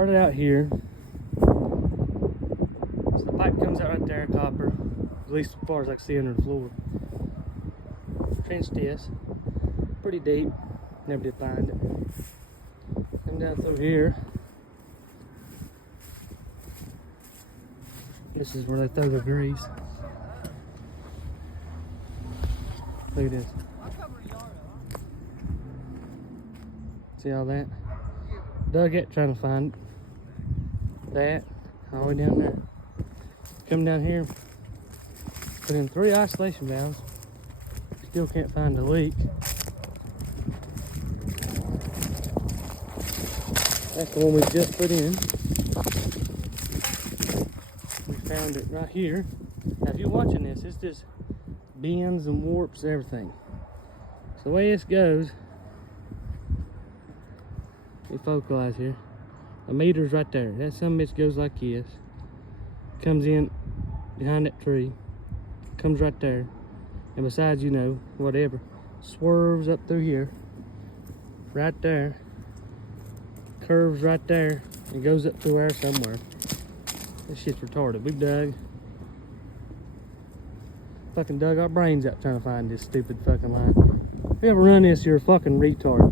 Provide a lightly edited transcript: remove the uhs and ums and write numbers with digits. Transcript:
Started out here. So the pipe comes out right there, copper. At least as far as I can see under the floor. Trenched this. Pretty deep. Never did find it. Come down through here. This is where they throw the grease. Look at this. See all that? Dug it trying to find that all the way down there. Come down here, put in 3 isolation valves. Still can't find a leak. That's the one we just put in. We found it right here. Now if you're watching this, it's just bends and warps everything. So the way this goes, we focalize here. A meter's right there. That some bitch goes like this. Comes in behind that tree. Comes right there. And besides, you know, whatever. Swerves up through here. Right there. Curves right there. And goes up through there somewhere. This shit's retarded. We fucking dug our brains out trying to find this stupid fucking line. If you ever run this, you're a fucking retard.